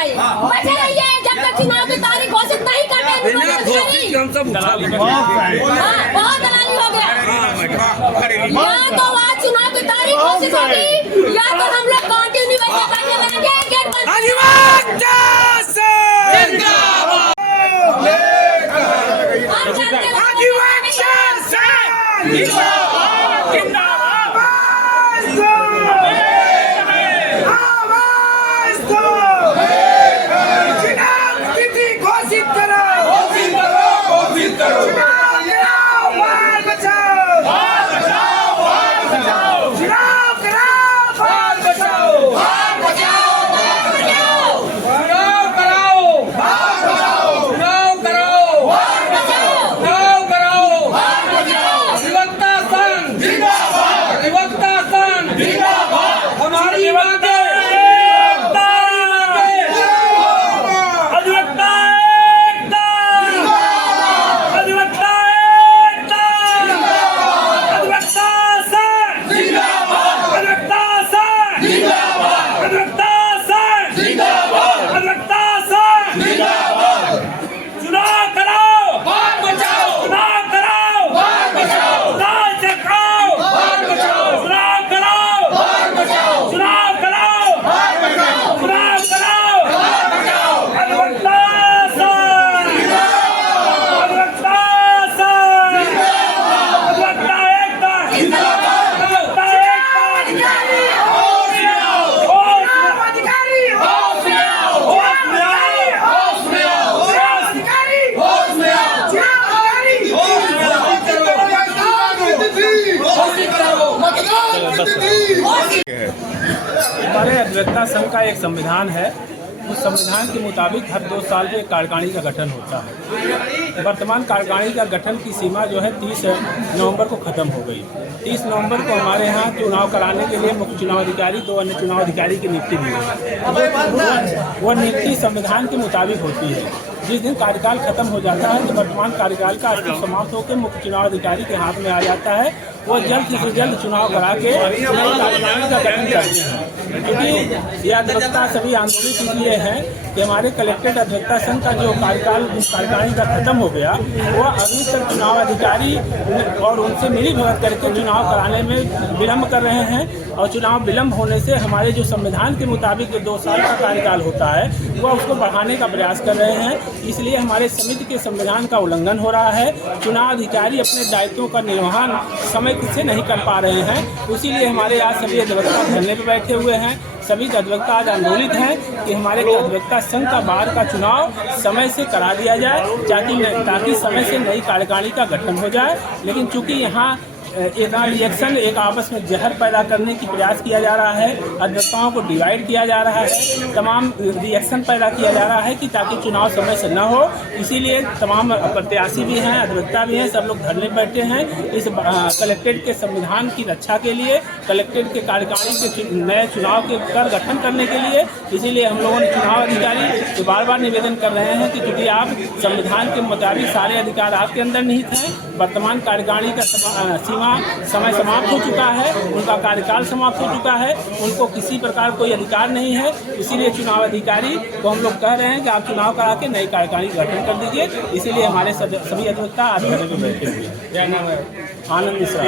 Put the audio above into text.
पाई। बचे रहिए जब तक चुनाव की तारीख घोषित नहीं करते। बहुत दलाली हो गया। या तो आज चुनाव की तारीख घोषित होगी या तो हम लोग कंटिन्यू वैसे बैठे रहेंगे। गेट बंद। हमारे अधिवक्ता संघ का एक संविधान है। उस संविधान के मुताबिक हर 2 साल में कार्यकारिणी का गठन होता है। वर्तमान कार्यकारिणी का गठन की सीमा जो है 30 नवंबर को ख़त्म हो गई। 30 नवंबर को हमारे यहाँ चुनाव कराने के लिए मुख्य चुनाव अधिकारी 2 अन्य चुनाव अधिकारी की नियुक्ति हुई है। वह नियुक्ति संविधान के मुताबिक होती है। जिस दिन कार्यकाल खत्म हो जाता है तो वर्तमान कार्यकाल का अस्तित्व समाप्त होकर मुख्य चुनाव अधिकारी के हाथ में आ जाता है। वो जल्द से जल्द चुनाव करा के कार्यकारिणी का गठन करते हैं। क्योंकि ये अधिवक्ता सभी आंदोलित इसलिए हैं कि हमारे कलेक्टेड अधिवक्ता संघ का जो कार्यकारिणी का खत्म हो गया वो अभी तक चुनाव अधिकारी और उनसे मिली भगत करके चुनाव कराने में विलम्ब कर रहे हैं। और चुनाव विलम्ब होने से हमारे जो संविधान के मुताबिक जो 2 साल का कार्यकाल होता है वह उसको बढ़ाने का प्रयास कर रहे हैं। इसलिए हमारे समिति के संविधान का उल्लंघन हो रहा है। चुनाव अधिकारी अपने दायित्वों का निर्वहन समय से नहीं कर पा रहे हैं। इसीलिए हमारे आज सभी अधिवक्ता धरने पर बैठे हुए हैं। सभी अधिवक्ता आज आंदोलित हैं कि हमारे अधिवक्ता संघ का बार का चुनाव समय से करा दिया जाए ताकि समय से नई कार्यकारिणी का गठन हो जाए। लेकिन चूंकि यहाँ एक रिएक्शन एक आपस में जहर पैदा करने की प्रयास किया जा रहा है। अधिवक्ताओं को डिवाइड किया जा रहा है। तमाम रिएक्शन पैदा किया जा रहा है कि ताकि चुनाव समय से न हो। इसीलिए तमाम प्रत्याशी भी हैं, अधिवक्ता भी हैं, सब लोग धरने बैठे हैं इस कलेक्टेड के संविधान की रक्षा के लिए, कलेक्टेड के कार्यकारिणी के नए चुनाव के कर गठन करने के लिए। इसीलिए हम लोगों ने चुनाव अधिकारी से बार निवेदन कर रहे हैं कि क्योंकि आप संविधान के मुताबिक सारे अधिकार आपके अंदर निहित हैं। वर्तमान कार्यकारिणी का समय समाप्त हो चुका है, उनका कार्यकाल समाप्त हो चुका है, उनको किसी प्रकार कोई अधिकार नहीं है। इसीलिए चुनाव अधिकारी को हम लोग कह रहे हैं कि आप चुनाव करा के नई कार्यकारिणी गठन कर दीजिए। इसीलिए हमारे सभी अधिवक्ता आज धरने पर बैठे हुए हैं। आनंद मिश्रा।